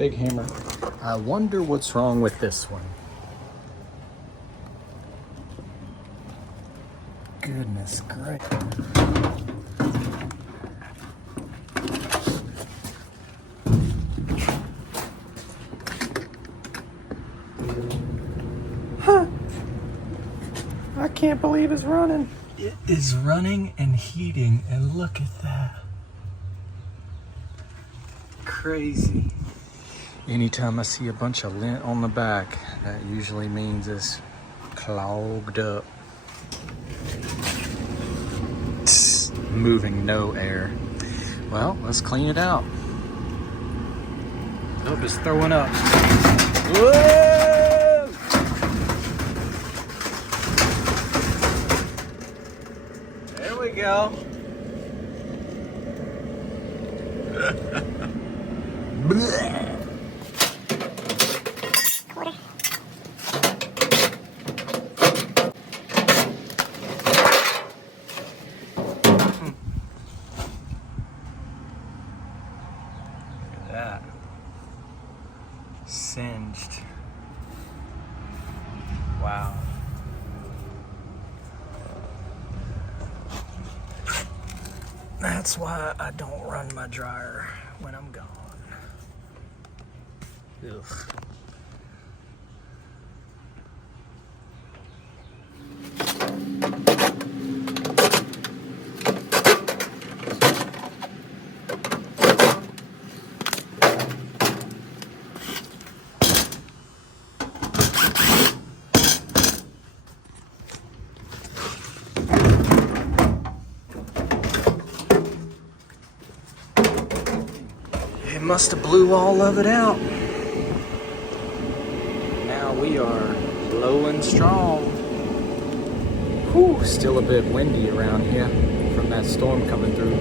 Big hammer. I wonder what's wrong with this one. Goodness gracious. Huh. I can't believe it's running. It is running and heating, and look at that. Crazy. Anytime I see a bunch of lint on the back, that usually means it's clogged up. It's moving no air. Well, let's clean it out. Oh, it's throwing up. Whoa! There we go. That singed. Wow. That's why I don't run my dryer when I'm gone. Ugh. It must have blew all of it out. Now we are low and strong. Whew, still a bit windy around here from that storm coming through.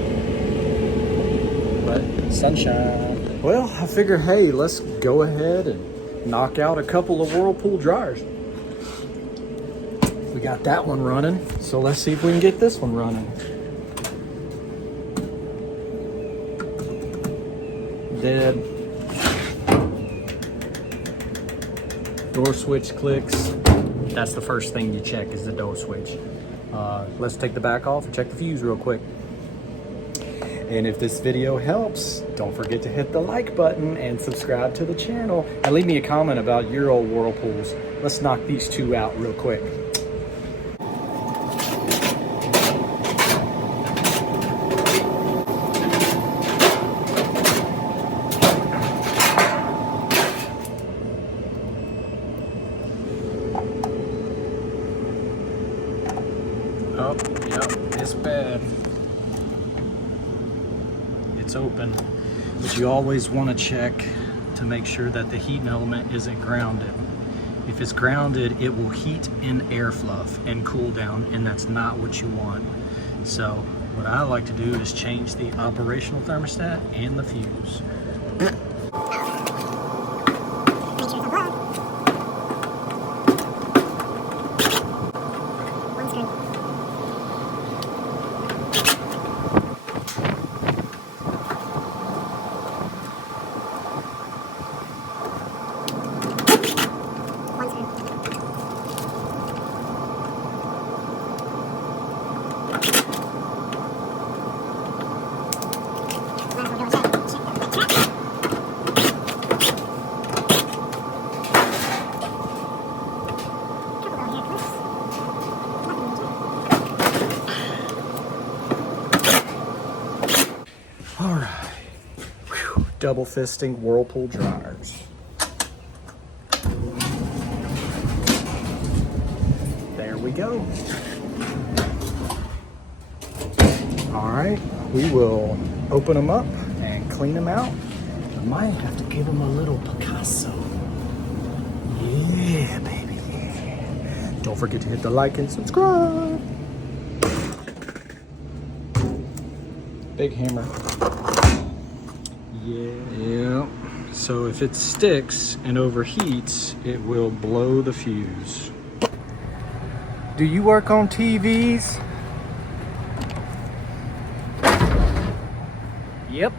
But sunshine. Well, I figure, hey, let's go ahead and knock out a couple of Whirlpool dryers. We got that one running, so let's see if we can get this one running. Dead. Door switch clicks. That's the first thing you check is the door switch. Let's take the back off and check the fuse real quick. And if this video helps, don't forget to hit the like button and subscribe to the channel. And leave me a comment about your old Whirlpools. Let's knock these two out real quick. Oh, yep, it's bad. It's open, but you always want to check to make sure that the heating element isn't grounded. If it's grounded, it will heat in air fluff and cool down, and that's not what you want. So what I like to do is change the operational thermostat and the fuse. All right, whew. Double fisting Whirlpool dryers. There we go. All right, we will open them up and clean them out. I might have to give them a little Picasso. Yeah, baby, yeah. Don't forget to hit the like and subscribe. Big hammer. Yeah. So if it sticks and overheats, it will blow the fuse. Do you work on TVs? Yep.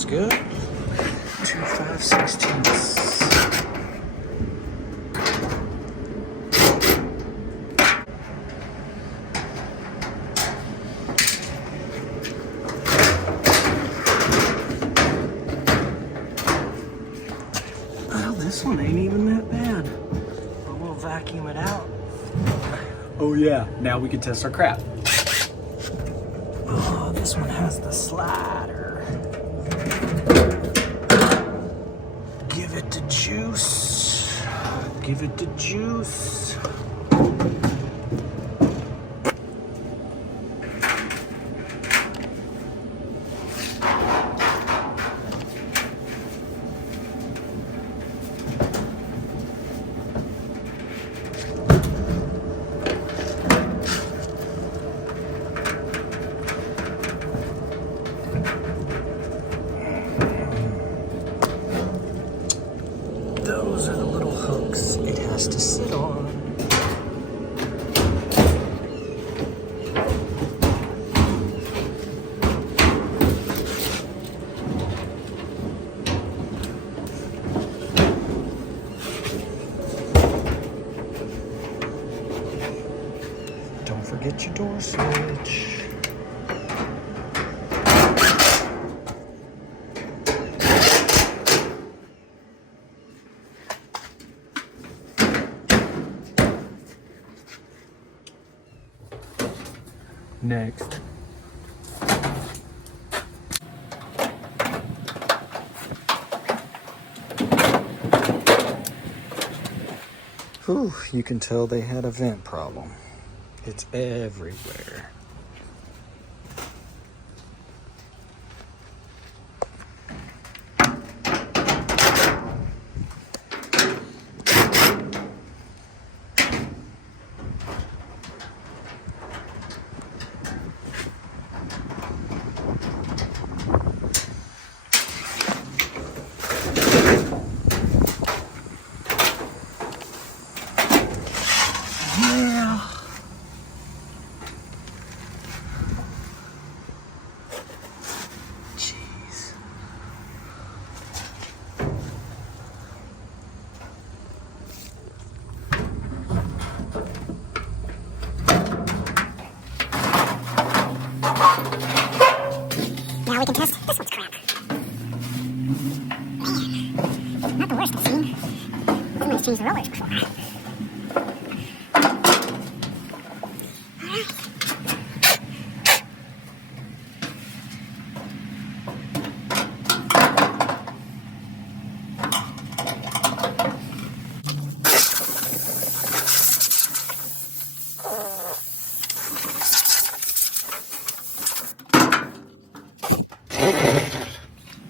Looks good. 2 5/16. Well, this one ain't even that bad. But we'll vacuum it out. Oh yeah, now we can test our crap. Oh, this one has the slider. Give it the juice. Give it the juice. Those are the little hooks it has to sit on. Don't forget your door switch. Next. Whew, you can tell they had a vent problem. It's everywhere. Yeah. Jeez. Now we can test this one's crap. Man, not the worst I've seen. Somebody's changed the rollers before.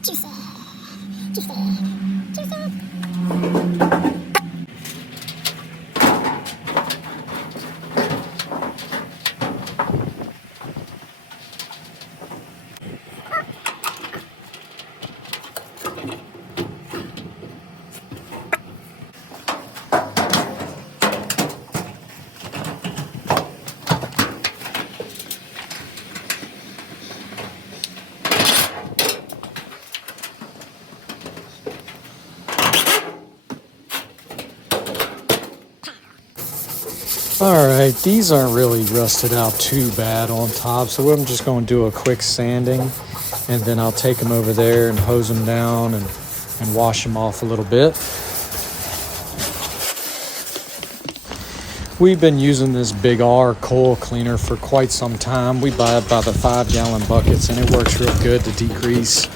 Juicy. Juicy. Juicy. All right, these aren't really rusted out too bad on top, so I'm just going to do a quick sanding, and then I'll take them over there and hose them down and wash them off a little bit. We've been using this Big R coil cleaner for quite some time. We buy it by the 5-gallon buckets, and it works real good to degrease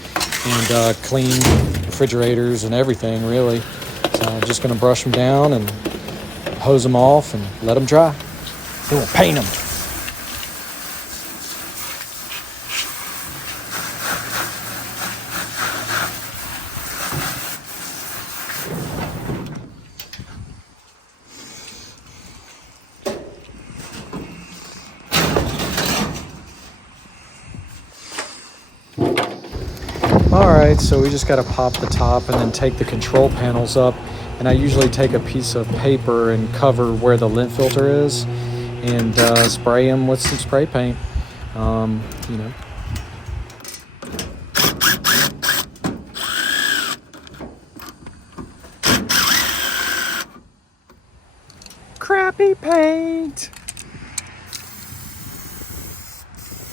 and clean refrigerators and everything, really. So I'm just going to brush them down and hose them off and let them dry. Then we'll paint them. All right, so we just got to pop the top and then take the control panels up. And I usually take a piece of paper and cover where the lint filter is and spray them with some spray paint, you know. happy paint.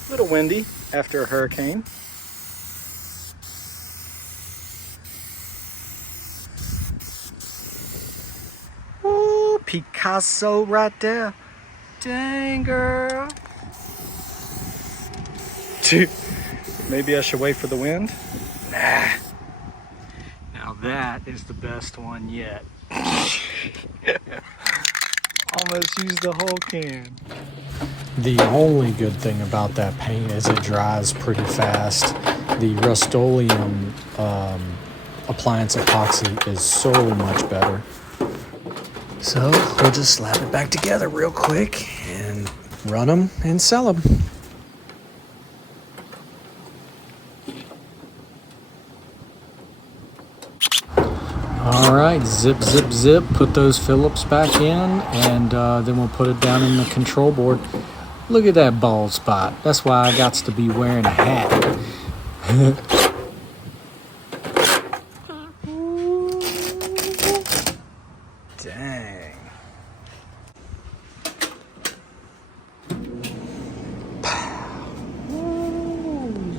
A little windy after a hurricane. Ooh, Picasso right there. Dang, girl. Maybe I should wait for the wind? Nah. Now that is the best one yet. Almost used the whole can. The only good thing about that paint is it dries pretty fast. The Rust-Oleum appliance epoxy is so much better. So we'll just slap it back together real quick and run them and sell them. All right, zip, zip, zip. Put those Phillips back in, and then we'll put it down in the control board. Look at that bald spot. That's why I got to be wearing a hat. Dang.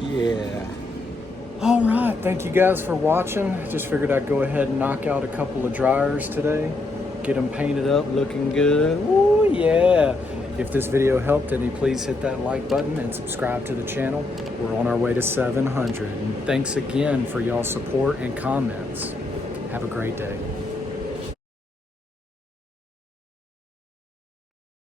Yeah. All right, thank you guys for watching. Just figured I'd go ahead and knock out a couple of dryers today. Get them painted up, looking good. Ooh, yeah. If this video helped any, please hit that like button and subscribe to the channel. We're on our way to 700. And thanks again for y'all support and comments. Have a great day.